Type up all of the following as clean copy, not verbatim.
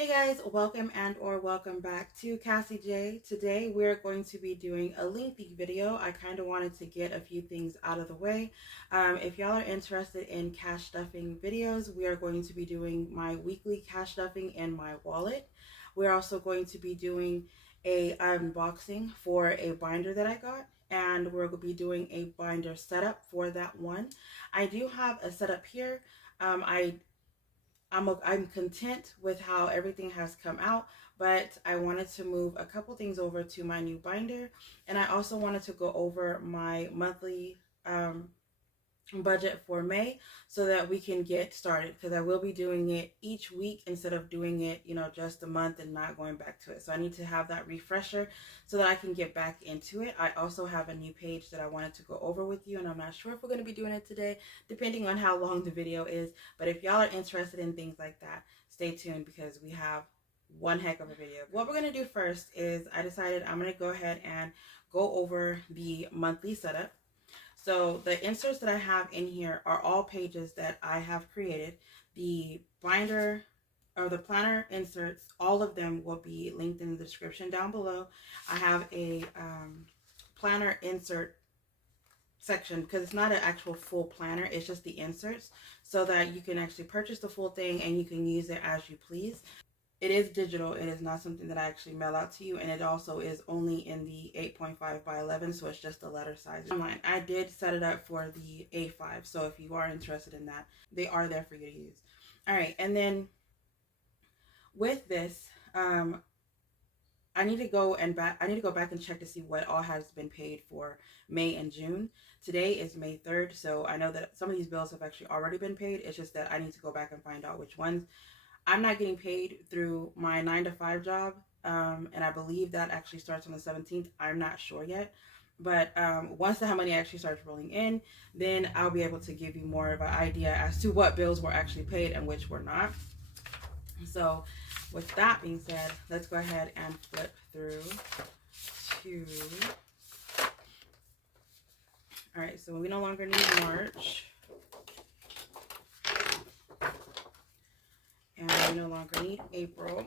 Hey guys, welcome and or welcome back to Cassie J. Today we're going to be doing a lengthy video. I kind of wanted to get a few things out of the way. If y'all are interested in cash stuffing videos, we are going to be doing my weekly cash stuffing in my wallet. We're also going to be doing a unboxing for a binder that I got, and we're going to be doing a binder setup for that one. I do have a setup here. I'm content with how everything has come out, but I wanted to move a couple things over to my new binder, and I also wanted to go over my monthly budget for May so that we can get started, because I will be doing it each week instead of doing it, just a month and not going back to it. So I need to have that refresher so that I can get back into it. I also have a new page that I wanted to go over with you, and I'm not sure if we're going to be doing it today, depending on how long the video is. But if y'all are interested in things like that, stay tuned because we have one heck of a video. What we're going to do first is I decided I'm going to go ahead and go over the monthly setup. So the inserts that I have in here are all pages that I have created. The binder or the planner inserts, all of them will be linked in the description down below. I have a planner insert section because it's not an actual full planner, it's just the inserts, so that you can actually purchase the full thing and you can use it as you please. It is digital. It is not something that I actually mail out to you, and it also is only in the 8.5 by 11, so it's just the letter size. Online, I did set it up for the A5, so if you are interested in that, they are there for you to use. All right, and then with this, I need to go back and check to see what all has been paid for May and June. Today is May 3rd, so I know that some of these bills have actually already been paid. It's just that I need to go back and find out which ones. I'm not getting paid through my 9-to-5 job, and I believe that actually starts on the 17th. I'm not sure yet, but once that money actually starts rolling in, then I'll be able to give you more of an idea as to what bills were actually paid and which were not. So with that being said, let's go ahead and flip through to, all right, so we no longer need March. And we no longer need April.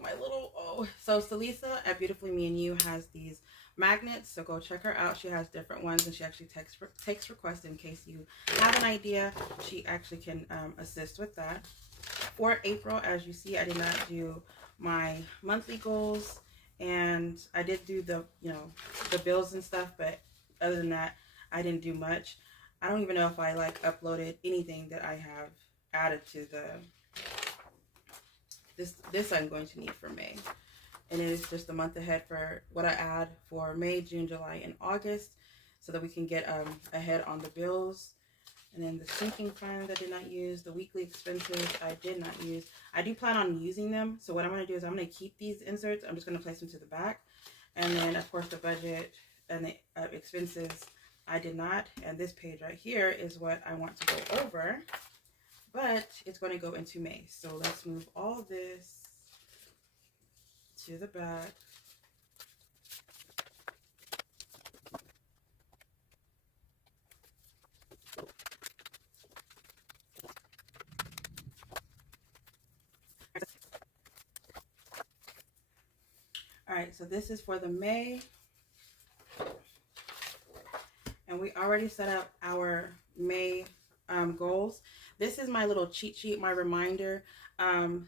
So Salisa at Beautifully Me and You has these magnets, so go check her out. She has different ones, and she actually takes requests in case you have an idea. She actually can assist with that. For April, as you see, I did not do my monthly goals, and I did do the bills and stuff, but other than that, I didn't do much. I don't even know if I uploaded anything that I have added to the this I'm going to need for May, and it is just a month ahead for what I add for May, June, July, and August, so that we can get ahead on the bills. And then the sinking funds I did not use. The weekly expenses I did not use. I do plan on using them, so what I'm going to do is I'm going to keep these inserts. I'm just going to place them to the back, and then of course the budget and the expenses I did not. And this page right here is what I want to go over, but it's going to go into May. So let's move all this to the back. All right, so this is for the May, and we already set up our May goals. This is my little cheat sheet, my reminder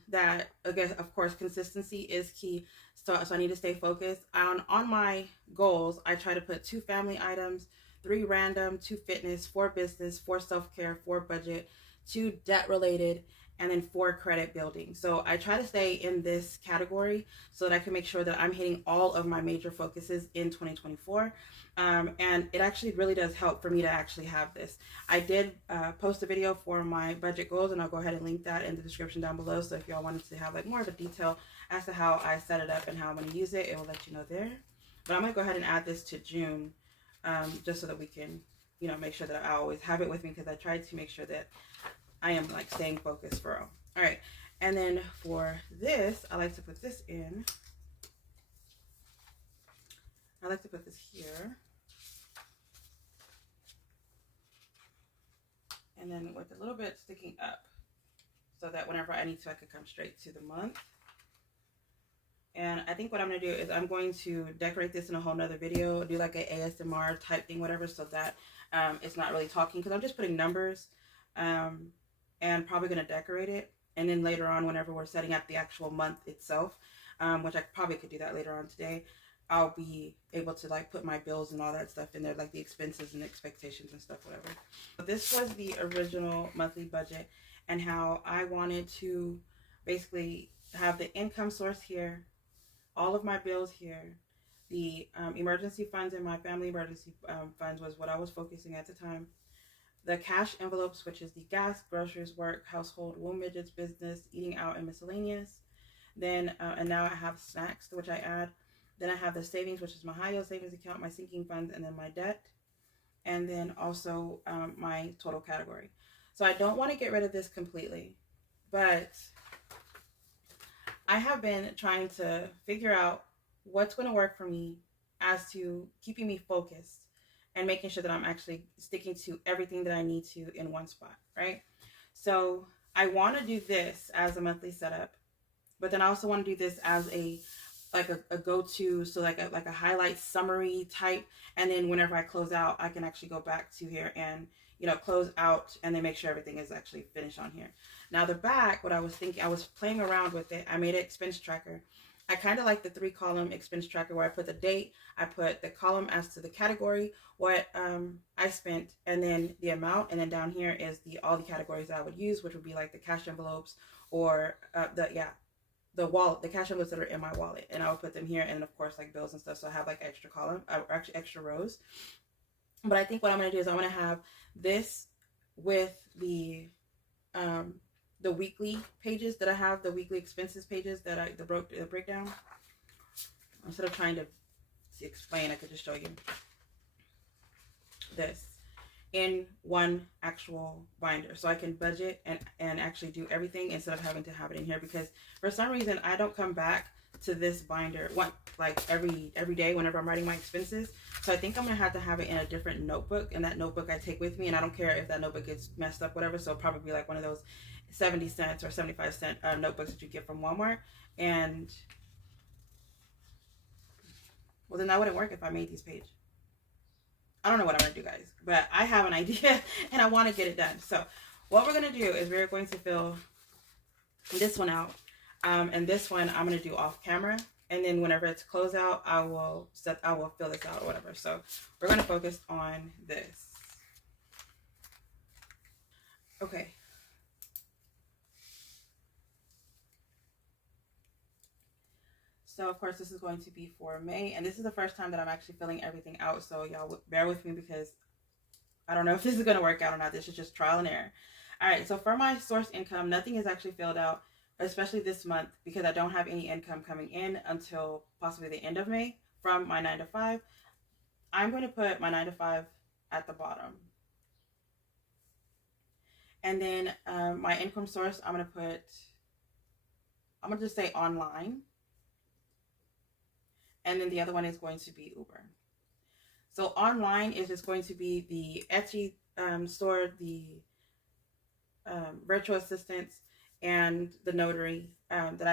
that, again, of course, consistency is key. So I need to stay focused. On my goals, I try to put 2 family items, 3 random, 2 fitness, 4 business, 4 self-care, 4 budget, 2 debt related, and then 4 credit building. So I try to stay in this category so that I can make sure that I'm hitting all of my major focuses in 2024. And it actually really does help for me to actually have this. I did post a video for my budget goals, and I'll go ahead and link that in the description down below. So if y'all wanted to have more of a detail as to how I set it up and how I'm going to use it, it will let you know there. But I'm going to go ahead and add this to June, just so that we can, make sure that I always have it with me, because I try to make sure that I am staying focused for all. All right, and then for this, I like to put this in. I like to put this here. And then with a little bit sticking up, so that whenever I need to, I could come straight to the month. And I think what I'm going to do is I'm going to decorate this in a whole nother video, do like an ASMR type thing, whatever, so that it's not really talking, because I'm just putting numbers, and probably going to decorate it. And then later on, whenever we're setting up the actual month itself, which I probably could do that later on today, I'll be able to like put my bills and all that stuff in there, like the expenses and expectations and stuff, whatever. But this was the original monthly budget, and how I wanted to basically have the income source here, all of my bills here, the emergency funds and my family emergency funds was what I was focusing at the time. The cash envelopes, which is the gas, groceries, work, household, womb midgets, business, eating out, and miscellaneous. Then, and now I have snacks, which I add. Then I have the savings, which is my high yield savings account, my sinking funds, and then my debt. And then also my total category. So I don't want to get rid of this completely, but I have been trying to figure out what's going to work for me as to keeping me focused and making sure that I'm actually sticking to everything that I need to in one spot, right? So I want to do this as a monthly setup, but then I also want to do this as a go-to, so like a highlight summary type, and then whenever I close out, I can actually go back to here and, you know, close out and then make sure everything is actually finished on here. Now the back, what I was thinking, I was playing around with it. I made an expense tracker. I kind of like the 3-column expense tracker where I put the date, I put the column as to the category, what I spent, and then the amount, and then down here is all the categories that I would use, which would be like the cash envelopes or the wallet, the cash envelopes that are in my wallet, and I would put them here, and of course like bills and stuff. So I have like extra column, or actually extra rows. But I think what I'm gonna do is I'm gonna have this with the weekly pages that I have, the weekly expenses pages that the breakdown. Instead of trying to explain, I could just show you this in one actual binder, so I can budget and actually do everything instead of having to have it in here, because for some reason I don't come back to this binder every day whenever I'm writing my expenses. So I think I'm gonna have to have it in a different notebook, and that notebook I take with me, and I don't care if that notebook gets messed up, whatever. So it'll probably be like one of those 70 cents or 75 cent notebooks that you get from Walmart. And well, then that wouldn't work if I made these pages. I don't know what I'm going to do, guys, but I have an idea and I want to get it done. So what we're going to do is we're going to fill this one out. And this one I'm going to do off camera. And then whenever it's close out, I will fill this out or whatever. So we're going to focus on this. Okay. So of course this is going to be for May, and this is the first time that I'm actually filling everything out, so y'all bear with me because I don't know if this is going to work out or not. This is just trial and error. All right, so for my source income, nothing is actually filled out, especially this month, because I don't have any income coming in until possibly the end of May from my 9 to 5. I'm going to put my 9 to 5 at the bottom. And then my income source, I'm going to just say online. And then the other one is going to be Uber. So online is just going to be the Etsy store, the virtual assistants, and the notary that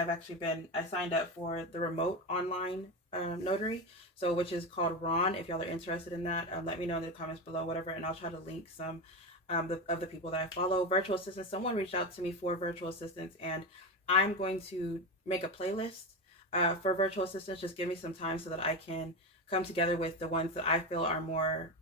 I signed up for the remote online notary, so which is called Ron. If y'all are interested in that, let me know in the comments below, whatever, and I'll try to link some of the people that I follow. Virtual assistants, someone reached out to me for virtual assistants, and I'm going to make a playlist for virtual assistants. Just give me some time so that I can come together with the ones that I feel are more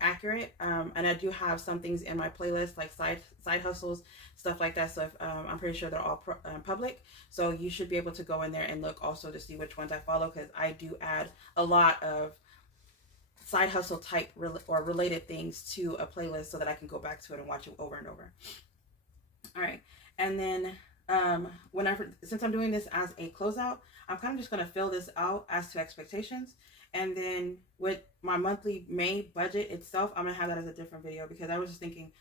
accurate. And I do have some things in my playlist, like side hustles, stuff like that. So if, I'm pretty sure they're all public. So you should be able to go in there and look also to see which ones I follow, because I do add a lot of side hustle type or related things to a playlist so that I can go back to it and watch it over and over. All right. And then since I'm doing this as a closeout, I'm kind of just going to fill this out as to expectations. And then with my monthly May budget itself, I'm going to have that as a different video, because I was just thinking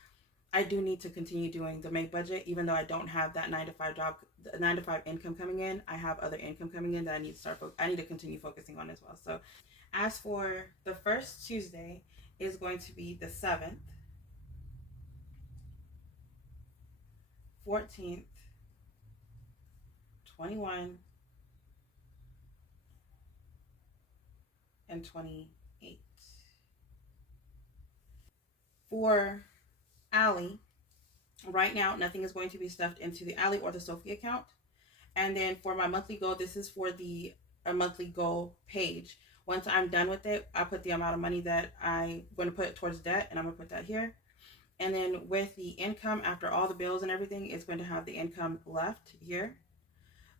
I do need to continue doing the May budget, even though I don't have that 9 to 5 job, 9 to 5 income coming in. I have other income coming in that I need to continue focusing on as well. So as for the first Tuesday is going to be the 7th, 14th, 21, $128. For Allie, right now, nothing is going to be stuffed into the Allie or the Sophie account. And then for my monthly goal, this is for the monthly goal page. Once I'm done with it, I put the amount of money that I'm going to put towards debt, and I'm going to put that here. And then with the income, after all the bills and everything, it's going to have the income left here.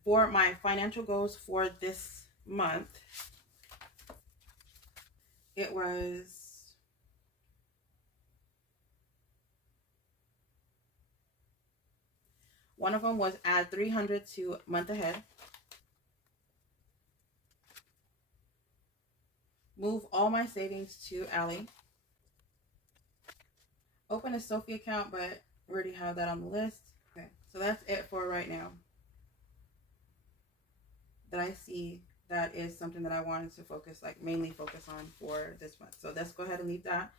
For my financial goals for this month, it was one of them was add 300 to month ahead. Move all my savings to Allie. Open a Sophie account, but we already have that on the list. Okay, so that's it for right now. That I see that is something that I wanted to focus, like mainly focus on for this month. So let's go ahead and leave that.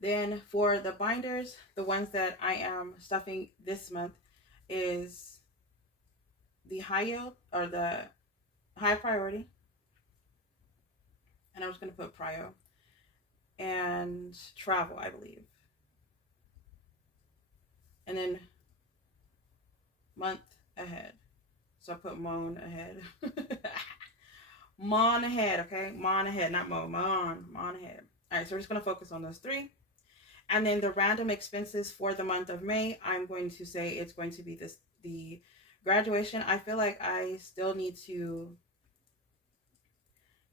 Then for the binders, the ones that I am stuffing this month is the high yield or the high priority. And I'm just going to put prio. And travel, I believe. And then month ahead. So I put Mon ahead. Mon ahead, okay? Mon ahead, not Mo. Mon ahead. All right, so we're just going to focus on those three. And then the random expenses for the month of May, I'm going to say it's going to be the graduation. I feel like I still need to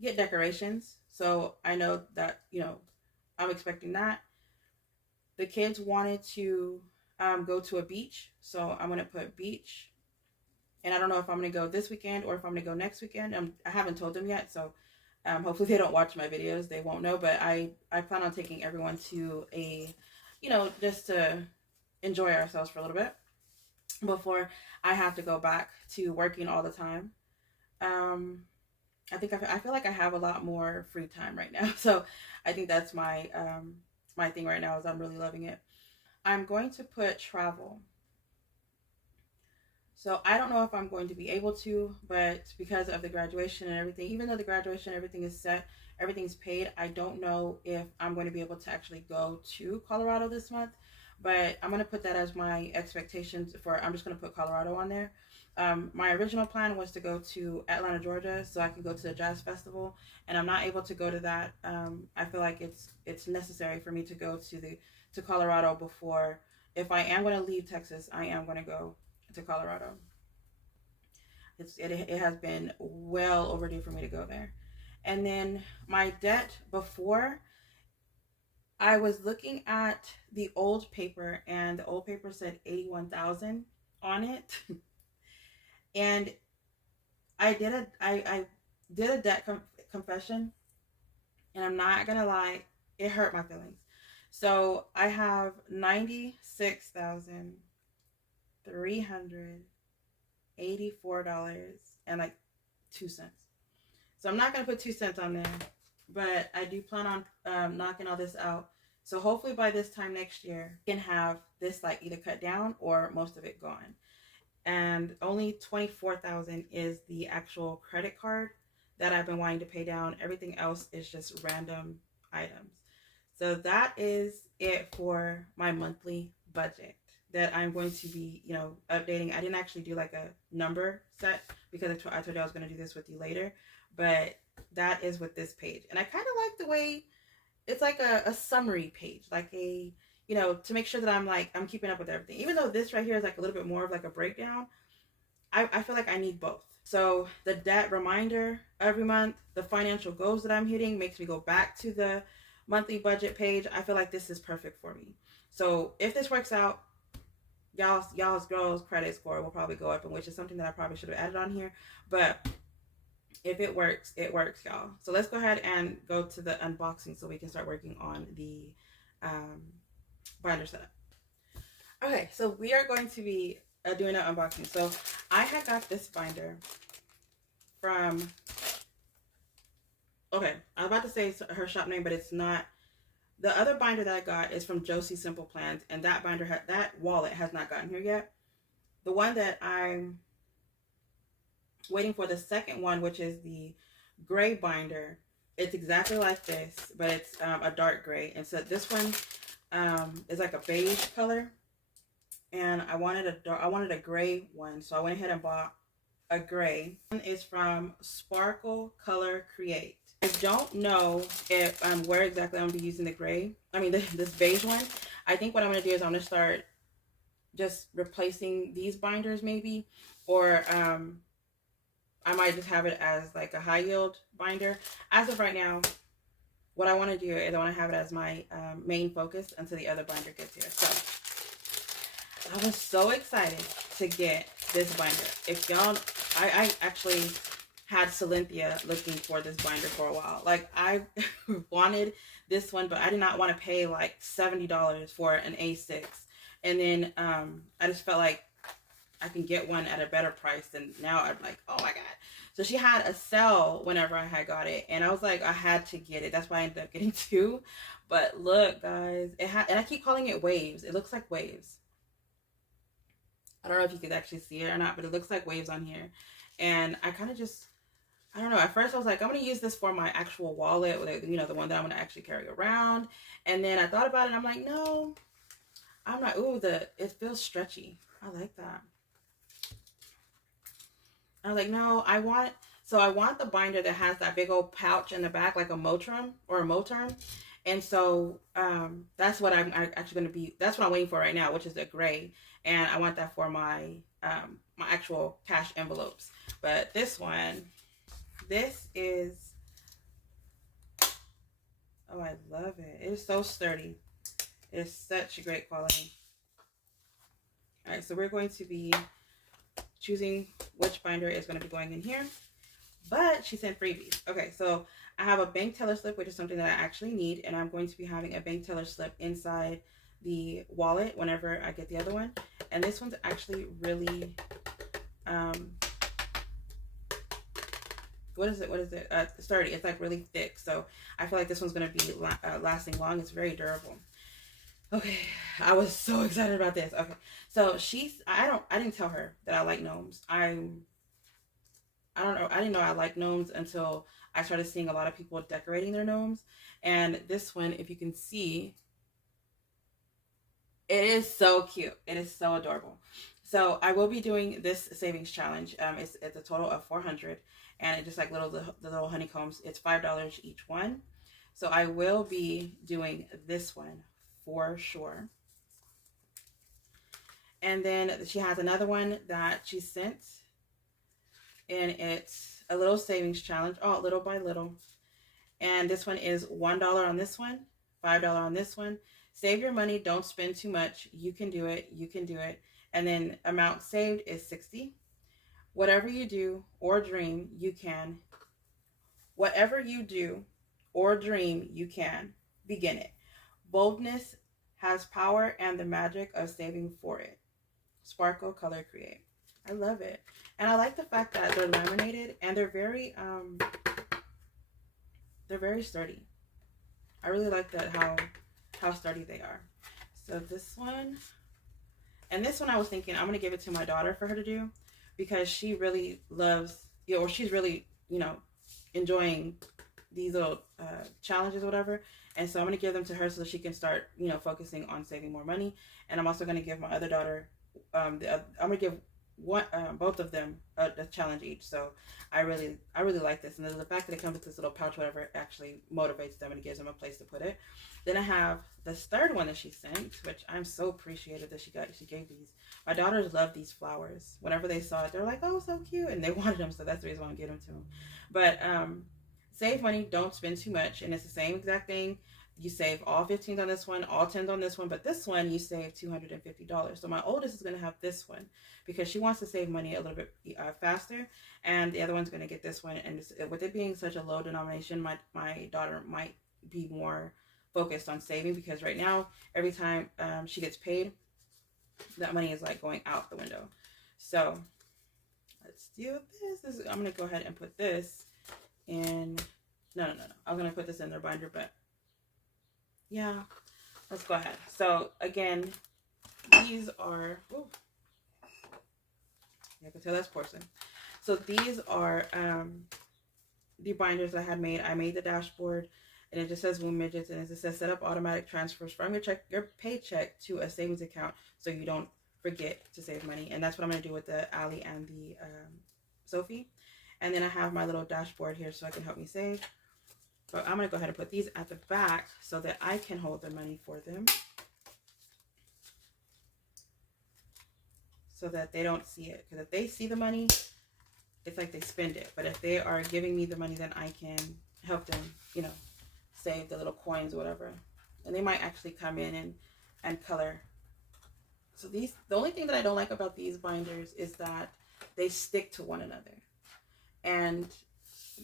get decorations. So I know that, you know, I'm expecting that. The kids wanted to go to a beach. So I'm going to put beach. And I don't know if I'm going to go this weekend or if I'm going to go next weekend. I haven't told them yet. So hopefully they don't watch my videos. They won't know. But I plan on taking everyone to a, you know, just to enjoy ourselves for a little bit before I have to go back to working all the time. I feel like I have a lot more free time right now. So I think that's my my thing right now is I'm really loving it. I'm going to put travel. So I don't know if I'm going to be able to, but because of the graduation and everything, even though the graduation, everything is set, everything's paid, I don't know if I'm going to be able to actually go to Colorado this month. But I'm going to put that as my expectations for, I'm just going to put Colorado on there. My original plan was to go to Atlanta, Georgia, so I can go to the jazz festival, and I'm not able to go to that. I feel like it's necessary for me to go to Colorado before, if I am going to leave Texas, I am going to go to Colorado. It has been well overdue for me to go there. And then my debt before, I was looking at the old paper, and the old paper said 81,000 on it. And I did a debt confession, and I'm not gonna lie, it hurt my feelings. So I have $96,384 and like 2 cents. So I'm not gonna put 2 cents on there, but I do plan on knocking all this out. So hopefully by this time next year, I can have this like either cut down or most of it gone. And only $24,000 is the actual credit card that I've been wanting to pay down. Everything else is just random items. So that is it for my monthly budget that I'm going to be, you know, updating. I didn't actually do like a number set because I told you I was going to do this with you later, but that is with this page. And I kind of like the way it's like a summary page, like a, you know, to make sure that I'm keeping up with everything. Even though this right here is like a little bit more of like a breakdown, I feel like I need both. So the debt reminder every month, the financial goals that I'm hitting makes me go back to the monthly budget page. I feel like this is perfect for me. So if this works out, y'all's girls' credit score will probably go up, and which is something that I probably should have added on here. But if it works, y'all. So let's go ahead and go to the unboxing so we can start working on the binder setup. Okay, so we are going to be doing an unboxing. So I had got this binder from, okay, I was about to say her shop name, but it's not. The other binder that I got is from Josie Simple Plans, and that binder, that wallet has not gotten here yet. The one that I'm waiting for, the second one, which is the gray binder, It's exactly like this, but it's a dark gray. And so this one is like a beige color, and I wanted a gray one, so I went ahead and bought a gray. One is from Sparkle Color Create. I don't know if where exactly I'm gonna be using the gray. I mean this beige one. I think what I'm gonna do is I'm gonna start just replacing these binders maybe, or I might just have it as like a high yield binder. As of right now, what I want to do is I want to have it as my main focus until the other binder gets here. So I was so excited to get this binder. If y'all, I actually had Cynthia looking for this binder for a while. Like, I wanted this one, but I did not want to pay like $70 for an A6. And then I just felt like I can get one at a better price. And now I'm like, oh my God. So she had a sale whenever I had got it. And I was like, I had to get it. That's why I ended up getting two. But look, guys, and I keep calling it waves. It looks like waves. I don't know if you could actually see it or not, but it looks like waves on here. And I kind of just, I don't know. At first I was like, I'm going to use this for my actual wallet, you know, the one that I'm going to actually carry around. And then I thought about it and I'm like, no, I'm not. Ooh, it feels stretchy. I like that. I was like, no, I want the binder that has that big old pouch in the back, like a Motrin or a Moterm. And so that's what I'm actually going to be, that's what I'm waiting for right now, which is a gray. And I want that for my my actual cash envelopes. But this one, this is, oh, I love it. It is so sturdy. It is such great quality. All right, so we're going to be choosing which binder is going to be going in here, but she sent freebies. Okay, so I have a bank teller slip, which is something that I actually need, and I'm going to be having a bank teller slip inside the wallet whenever I get the other one. And this one's actually really what is it sturdy. It's like really thick, so I feel like this one's going to be lasting long. It's very durable. Okay, I was so excited about this. Okay, so I didn't tell her that I like gnomes. I don't know. I didn't know I like gnomes until I started seeing a lot of people decorating their gnomes. And this one, if you can see, it is so cute. It is so adorable. So I will be doing this savings challenge. It's a total of 400, and it's just like the little honeycombs. It's $5 each one. So I will be doing this one for sure. And then she has another one that she sent, and it's a little savings challenge, oh, little by little. And this one is $1 on this one, $5 on this one. Save your money, don't spend too much. You can do it. You can do it. And then amount saved is 60. Whatever you do or dream, you can. Whatever you do or dream, you can. Begin it. Boldness has power and the magic of saving for it. Sparkle Color Create. I love it. And I like the fact that they're laminated and they're very sturdy. I really like that how sturdy they are. So this one, and this one I was thinking I'm gonna give it to my daughter for her to do, because she really loves, you know, or she's really, you know, enjoying these little challenges or whatever. And so I'm going to give them to her so that she can start, you know, focusing on saving more money. And I'm also going to give my other daughter, I'm going to give both of them a challenge each. So I really like this. And the fact that it comes with this little pouch, whatever, actually motivates them and gives them a place to put it. Then I have this third one that she sent, which I'm so appreciative that she gave these. My daughters love these flowers. Whenever they saw it, they're like, oh, so cute. And they wanted them. So that's the reason why I'm giving them to them. But save money, don't spend too much. And it's the same exact thing. You save all 15s on this one, all 10s on this one, but this one you save $250. So my oldest is going to have this one because she wants to save money a little bit faster, and the other one's going to get this one. And with it being such a low denomination, my daughter might be more focused on saving, because right now, every time she gets paid, that money is like going out the window. So let's do this. I'm going to go ahead and put this in. No. I'm going to put this in their binder, but yeah, let's go ahead. So again, these are, ooh, I can tell that's porcelain. So these are the binders I had made. I made the dashboard, and it just says womb midgets, and it just says set up automatic transfers from your paycheck to a savings account so you don't forget to save money. And that's what I'm going to do with the Allie and the Sophie. And then I have my little dashboard here so I can help me save. But I'm going to go ahead and put these at the back so that I can hold the money for them, so that they don't see it. Because if they see the money, it's like they spend it. But if they are giving me the money, then I can help them, you know, save the little coins or whatever. And they might actually come in and color. So these, the only thing that I don't like about these binders is that they stick to one another. And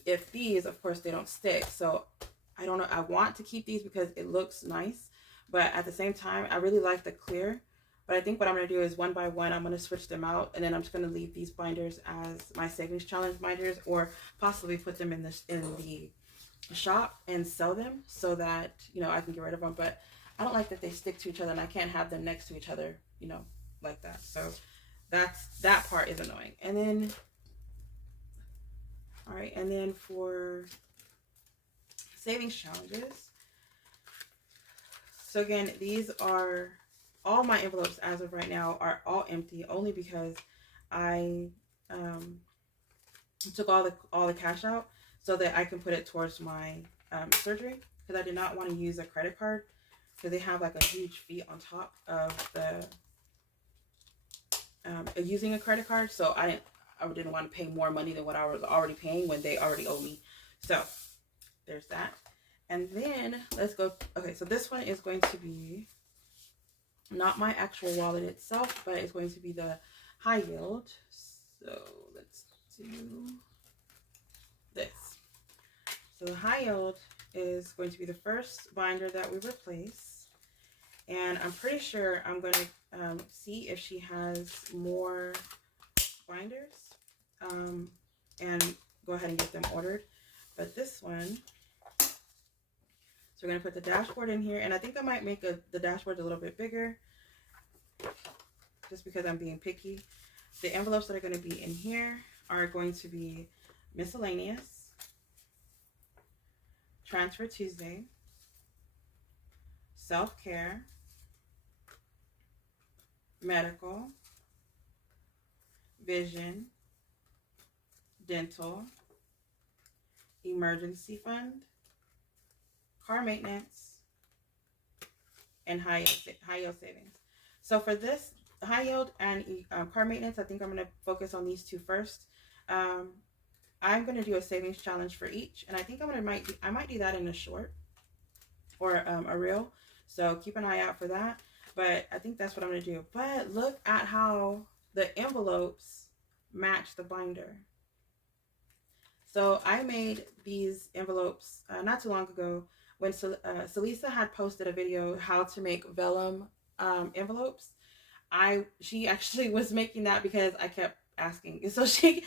if these, of course, they don't stick. So I don't know. I want to keep these because it looks nice. But at the same time, I really like the clear. But I think what I'm going to do is one by one, I'm going to switch them out. And then I'm just going to leave these binders as my savings challenge binders, or possibly put them in the shop and sell them so that, you know, I can get rid of them. But I don't like that they stick to each other, and I can't have them next to each other, you know, like that. So that part is annoying. And then, all right, and then for savings challenges. So again, these are all my envelopes as of right now are all empty, only because I took all the cash out so that I can put it towards my surgery, because I did not want to use a credit card, because they have like a huge fee on top of the using a credit card. So I didn't want to pay more money than what I was already paying when they already owe me. So there's that. And then let's go. Okay, so this one is going to be not my actual wallet itself, but it's going to be the high yield. So let's do this. So the high yield is going to be the first binder that we replace. And I'm pretty sure I'm going to see if she has more binders and go ahead and get them ordered. But this one, so we're going to put the dashboard in here. And I think I might make the dashboard a little bit bigger, just because I'm being picky. The envelopes that are going to be in here are going to be miscellaneous, Transfer Tuesday, self-care, medical, vision, dental, emergency fund, car maintenance, and high yield savings. So for this high yield and car maintenance, I think I'm going to focus on these two first. I'm going to do a savings challenge for each, and I think I might do that in a short or a reel. So keep an eye out for that. But I think that's what I'm going to do. But look at how the envelopes match the binder. So I made these envelopes not too long ago when Celisa had posted a video how to make vellum envelopes. She actually was making that because I kept asking. And so she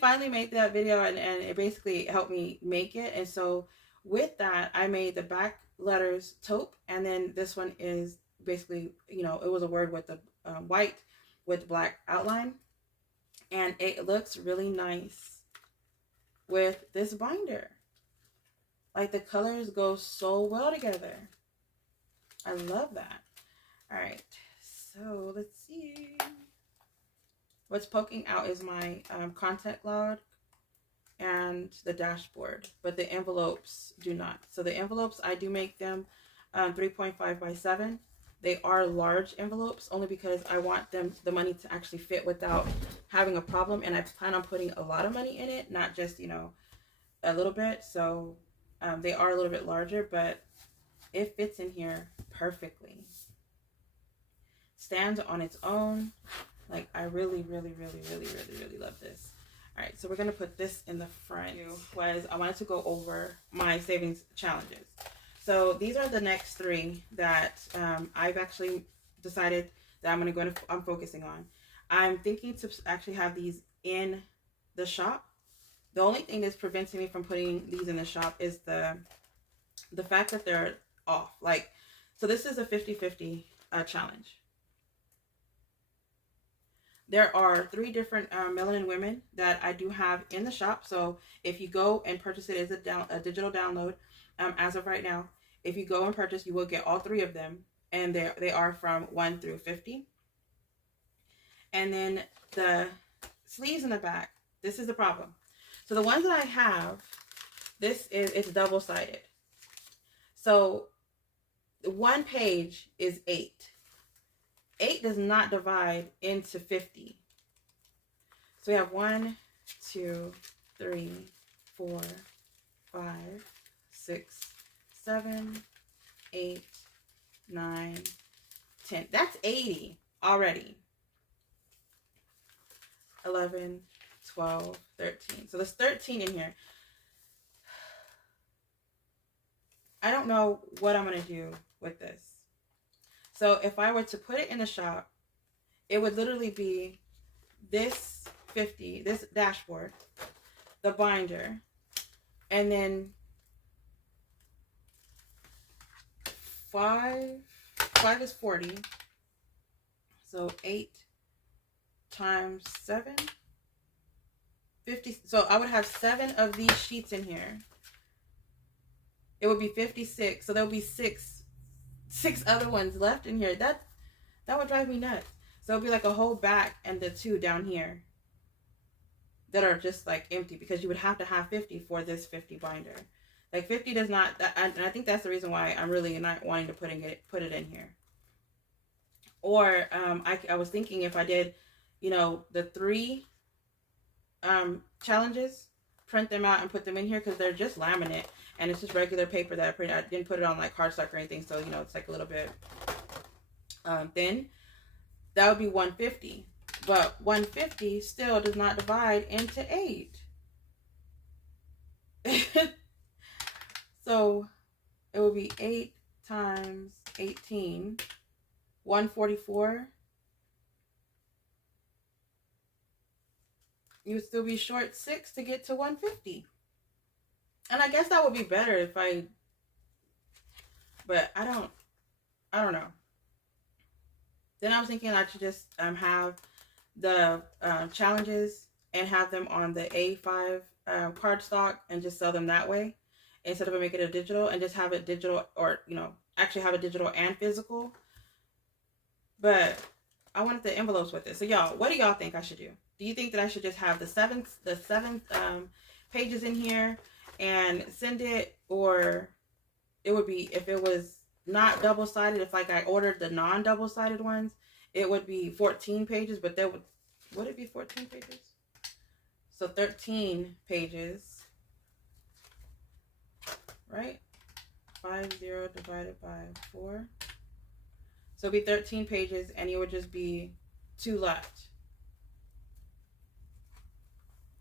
finally made that video, and it basically helped me make it. And so with that, I made the back letters taupe, and then this one is basically, you know, it was a word with the white with black outline, and it looks really nice with this binder. Like, the colors go so well together. I love that. All right, so let's see. What's poking out is my contact cloud and the dashboard, but the envelopes do not. So the envelopes, I do make them 3.5 by 7. They are large envelopes only because I want the money to actually fit without having a problem, and I plan on putting a lot of money in it, not just, you know, a little bit. So they are a little bit larger, but it fits in here perfectly. Stands on its own. Like, I really, really, really, really, really, really love this. All right, so we're going to put this in the front. I wanted to go over my savings challenges. So these are the next 3 that I've actually decided that I'm focusing on. I'm thinking to actually have these in the shop. The only thing that's preventing me from putting these in the shop is the fact that they're off. Like, so this is a 50-50 challenge. There are 3 different Melanin Women that I do have in the shop. So if you go and purchase it as a digital download, as of right now, if you go and purchase, you will get all 3 of them. And they are from 1 through 50. And then the sleeves in the back, this is the problem. So the ones that I have, it's double-sided. So 1 page is 8. 8 does not divide into 50. So we have 1, 2, 3, 4, 5, 6, 7, 8, 9, 10. That's 80 already. 11, 12, 13. So there's 13 in here. I don't know what I'm going to do with this. So if I were to put it in the shop, it would literally be this 50, this dashboard, the binder, and then 5 is 40. So 8 times 7, 50. So I would have 7 of these sheets in here. It would be 56. So there'll be six other ones left in here. That would drive me nuts. So it'll be like a whole back and the 2 down here that are just like empty, because you would have to have 50 for this 50 binder. Like 50 does not, and I think that's the reason why I'm really not wanting to put it in here. Or I was thinking if I did, you know, the 3 challenges, print them out and put them in here, because they're just laminate and it's just regular paper that I printed. I didn't put it on like cardstock or anything, so you know it's like a little bit thin. That would be 150, but 150 still does not divide into 8. So it would be 8 times 18, 144. You would still be short 6 to get to 150. And I guess that would be better if but I don't know. Then I was thinking I should just have the challenges and have them on the A5 cardstock and just sell them that way, instead of making it a digital, and just have it digital, or, you know, actually have a digital and physical. But I wanted the envelopes with it. So y'all, what do y'all think I should do? Do you think that I should just have the seventh pages in here and send it, or it would be, if it was not double-sided, if like I ordered the non-double-sided ones, it would be 14 pages, but there would it be 14 pages? So 13 pages, right? 50 divided by 4. So it'd be 13 pages, and it would just be 2 left.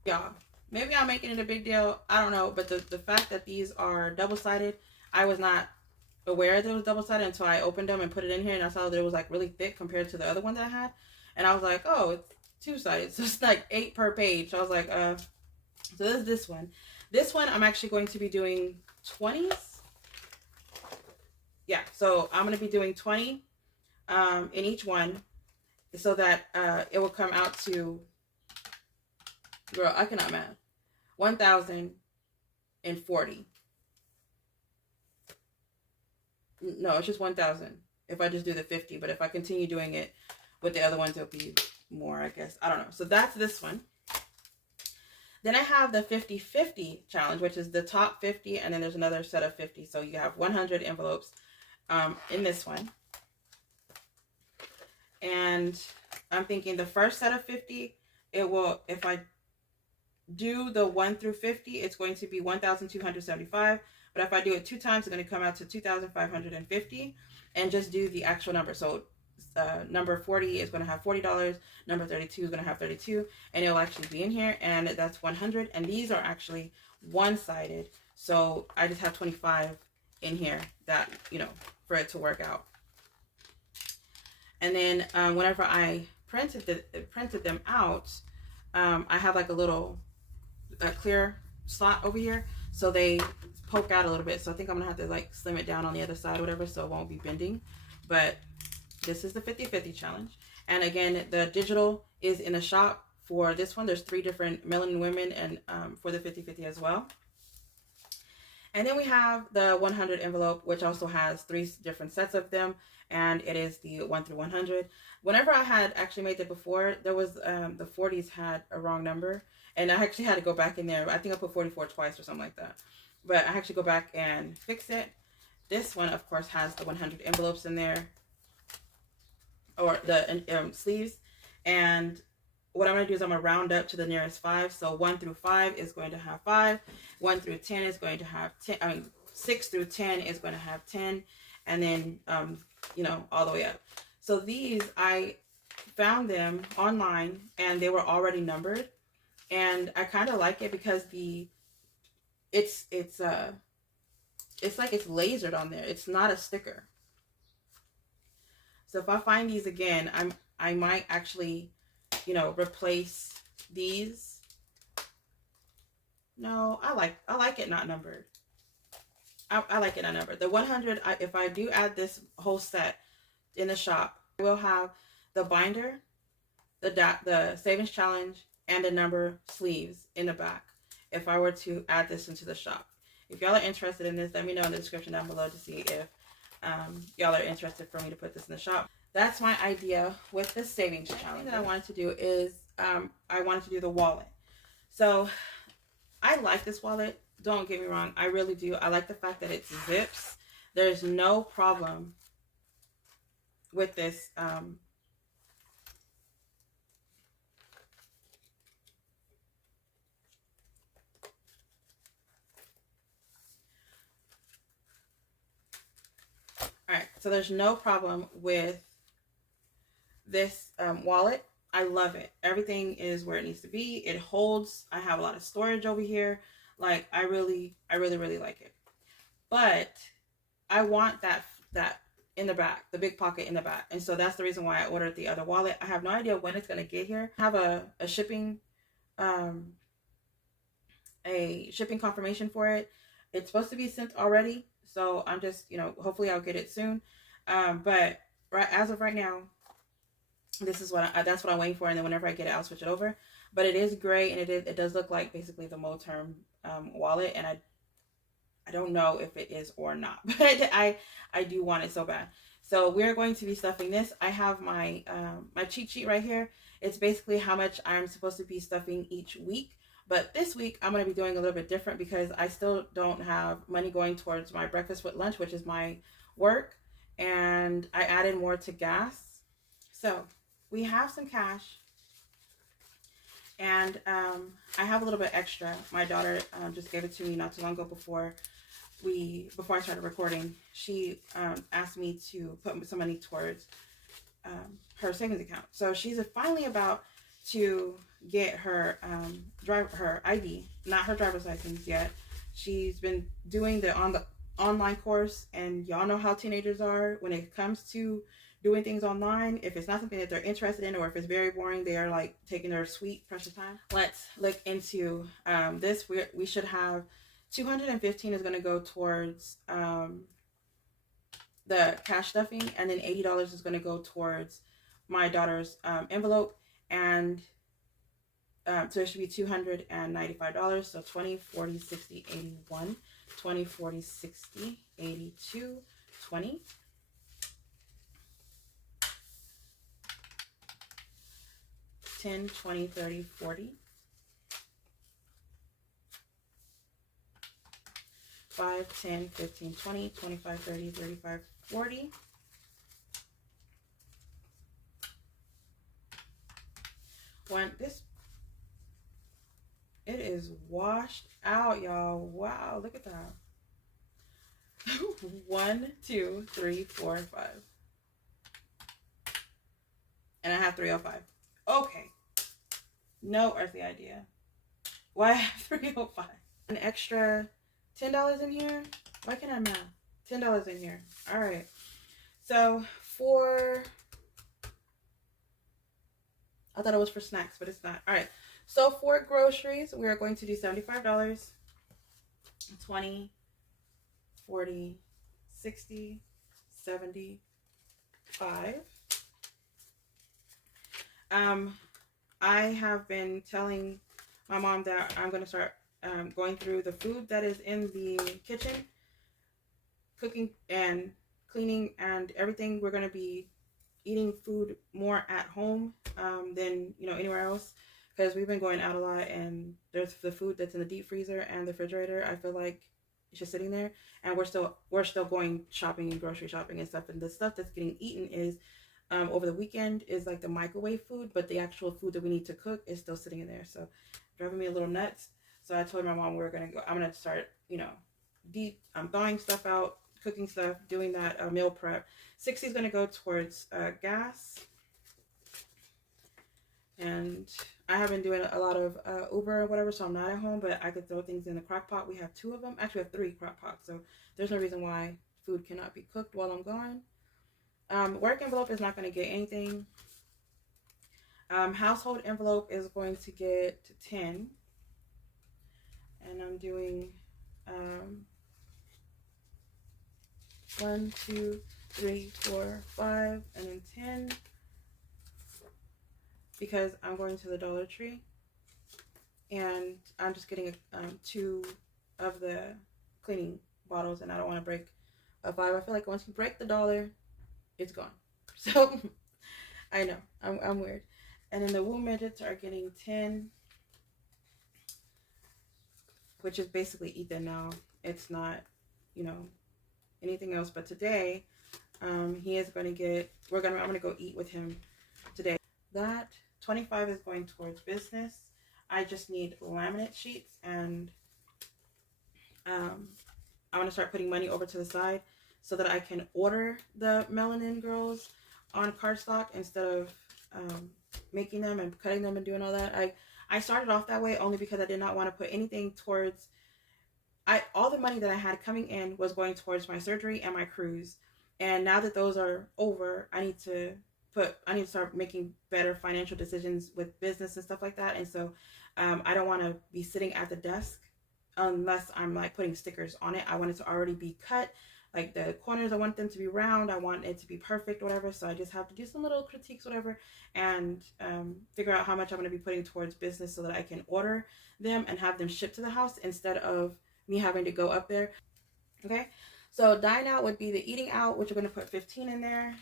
Y'all, maybe I'm making it a big deal. I don't know. But the fact that these are double-sided, I was not aware that it was double-sided until I opened them and put it in here, and I saw that it was like really thick compared to the other one that I had. And I was like, oh, it's 2-sided. So it's like 8 per page. So I was like, so this is this one. This one I'm actually going to be doing 20s. Yeah, so I'm going to be doing 20 in each one, so that it will come out to, girl, I cannot math, 1,040. No, it's just 1,000 if I just do the 50, but if I continue doing it with the other ones, it'll be more, I guess. I don't know. So that's this one. Then I have the 50-50 challenge, which is the top 50, and then there's another set of 50. So you have 100 envelopes in this one. And I'm thinking the first set of 50, it will, if I do the 1 through 50, it's going to be 1,275. But if I do it 2 times, it's going to come out to 2,550, and just do the actual number. So number 40 is going to have $40. Number 32 is going to have 32, and it'll actually be in here, and that's 100. And these are actually one-sided, so I just have 25 in here that, you know, for it to work out. And then whenever I printed them out, I have like a clear slot over here, so they poke out a little bit. So I think I'm gonna have to like slim it down on the other side or whatever, so it won't be bending. But this is the 50-50 challenge. And again, the digital is in the shop for this one. There's 3 different Melanin Women and for the 50/50 as well. And then we have the 100 envelope, which also has 3 different sets of them, and it is the 1 through 100. Whenever I had actually made it before, there was the 40s had a wrong number, and I actually had to go back in there. I think I put 44 twice or something like that, but I actually go back and fix it. This one, of course, has the 100 envelopes in there, or the sleeves, and what I'm going to do is I'm going to round up to the nearest 5. So 1 through 5 is going to have 5. 1 through 10 is going to have 10. 6 through 10 is going to have 10. And then, you know, all the way up. So these, I found them online and they were already numbered. And I kind of like it because it's like it's lasered on there. It's not a sticker. So if I find these again, I might actually, you know, replace these. No, I like it not numbered. I like it not numbered. The 100, if I do add this whole set in the shop, I will have the binder, the savings challenge, and the number sleeves in the back if I were to add this into the shop. If y'all are interested in this, let me know in the description down below to see if y'all are interested for me to put this in the shop. That's my idea with the savings challenge. That I wanted to do is I wanted to do the wallet. So I like this wallet. Don't get me wrong. I really do. I like the fact that it zips. There's no problem with this. All right. So there's no problem with this wallet. I love it. Everything is where it needs to be. It holds. I have a lot of storage over here. Like I really like it. But I want that in the back, the big pocket in the back. And so that's the reason why I ordered the other wallet. I have no idea when it's going to get here. I have a shipping confirmation for it. It's supposed to be sent already. So I'm just, you know, hopefully I'll get it soon. But as of right now, this is what that's what I'm waiting for, and then whenever I get it, I'll switch it over. But it is gray, and it does look like basically the Moterm wallet, and I don't know if it is or not, but I do want it so bad. So we're going to be stuffing this. I have my my cheat sheet right here. It's basically how much I'm supposed to be stuffing each week. But this week I'm going to be doing a little bit different because I still don't have money going towards my breakfast with lunch, which is my work, and I added more to gas. So we have some cash, and I have a little bit extra. My daughter just gave it to me not too long ago before I started recording. She asked me to put some money towards her savings account. So she's finally about to get her her ID, not her driver's license yet. She's been doing the online course, and y'all know how teenagers are when it comes to doing things online. If it's not something that they're interested in, or if it's very boring, they are like taking their sweet precious time. Let's look into this. We should have 215 is going to go towards the cash stuffing, and then $80 is going to go towards my daughter's envelope, and so it should be $295. So 20, 40, 60, 81, 20, 40, 60, 82, 20. 10, 20, 30, 40. 5, 10, 15, 20, 25, 30, 35, 40. It is washed out, y'all. Wow, look at that. 1, 2, 3, 4, 5. And I have 305. Okay. No earthly idea why I have 305. An extra $10 in here. Why can't I math? $10 in here. All right. So I thought it was for snacks, but it's not. All right. So for groceries, we are going to do $75. 20, 40, 60, 75. I have been telling my mom that I'm going to start going through the food that is in the kitchen, cooking and cleaning and everything. We're going to be eating food more at home than, you know, anywhere else, because we've been going out a lot, and there's the food that's in the deep freezer and the refrigerator. I feel like it's just sitting there, and we're still going shopping and grocery shopping and stuff, and the stuff that's getting eaten is over the weekend is like the microwave food, but the actual food that we need to cook is still sitting in there. So driving me a little nuts. So I told my mom I'm gonna start, you know, thawing stuff out, cooking stuff, doing that meal prep. 60 is gonna go towards gas, and I have been doing a lot of Uber or whatever, so I'm not at home, but I could throw things in the crock pot. We have 2 of them. Actually, we have 3 crock pots, so there's no reason why food cannot be cooked while I'm gone. Work envelope is not going to get anything. Household envelope is going to get 10. And I'm doing 1, 2, 3, 4, 5, and then 10. Because I'm going to the Dollar Tree. And I'm just getting 2 of the cleaning bottles, and I don't want to break a 5. I feel like once you break the dollar, it's gone. So I know I'm weird. And then the womb midgets are getting 10, which is basically eat them now. It's not, you know, anything else. But today, he is going to get. I'm gonna go eat with him today. That 25 is going towards business. I just need laminate sheets, and I want to start putting money over to the side so that I can order the Melanin Girls on cardstock instead of making them and cutting them and doing all that. I started off that way only because I did not want to put anything towards... all the money that I had coming in was going towards my surgery and my cruise. And now that those are over, I need to start making better financial decisions with business and stuff like that. And so I don't want to be sitting at the desk unless I'm like putting stickers on it. I want it to already be cut. Like the corners, I want them to be round. I want it to be perfect, whatever. So I just have to do some little critiques, whatever, and figure out how much I'm going to be putting towards business so that I can order them and have them shipped to the house instead of me having to go up there. Okay. So dine out would be the eating out, which we're going to put 15 in there.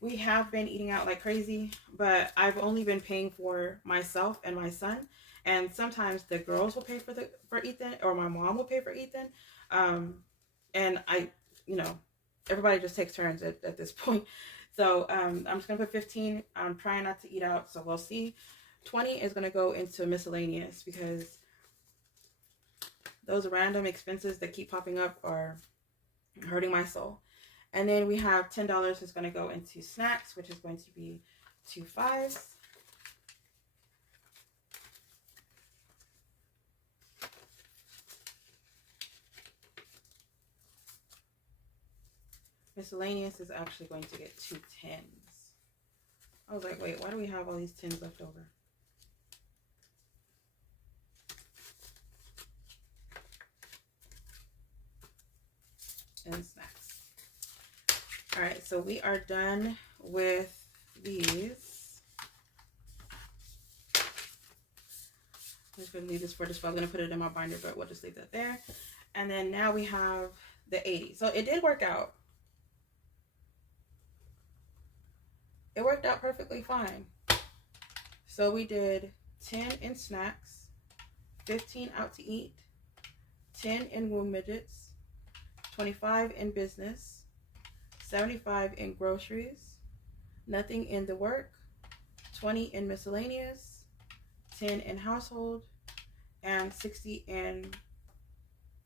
We have been eating out like crazy, but I've only been paying for myself and my son. And sometimes the girls will pay for Ethan, or my mom will pay for Ethan. And everybody just takes turns at this point. So I'm just going to put 15. I'm trying not to eat out, so we'll see. 20 is going to go into miscellaneous because those random expenses that keep popping up are hurting my soul. And then we have $10 is going to go into snacks, which is going to be 2 5s. Miscellaneous is actually going to get 2 10s. I was like, wait, why do we have all these 10s left over? And snacks. All right, so we are done with these. I'm just going to leave this for display. I'm going to put it in my binder, but we'll just leave that there. And then now we have the 80. So it did work out. It worked out perfectly fine. So we did 10 in snacks, 15 out to eat, 10 in womb midgets, 25 in business, 75 in groceries, nothing in the work, 20 in miscellaneous, 10 in household, and 60 in...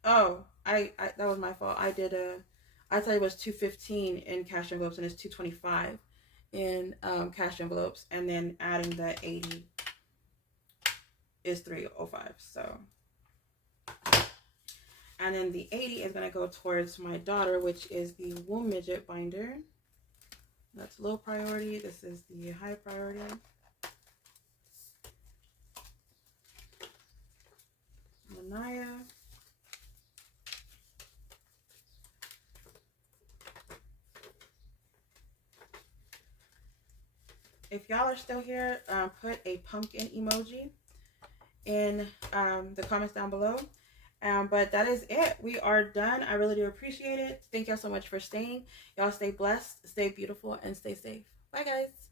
Oh, I that was my fault. I thought it was 215 in cash envelopes, and it's 225 in cash envelopes, and then adding the 80 is 305. So, and then the 80 is going to go towards my daughter, which is the womb midget binder. That's low priority. This is the high priority. Manaya. if y'all are still here, put a pumpkin emoji in the comments down below. But that is it. We are done. I really do appreciate it. Thank y'all so much for staying. Y'all stay blessed, stay beautiful, and stay safe. Bye, guys.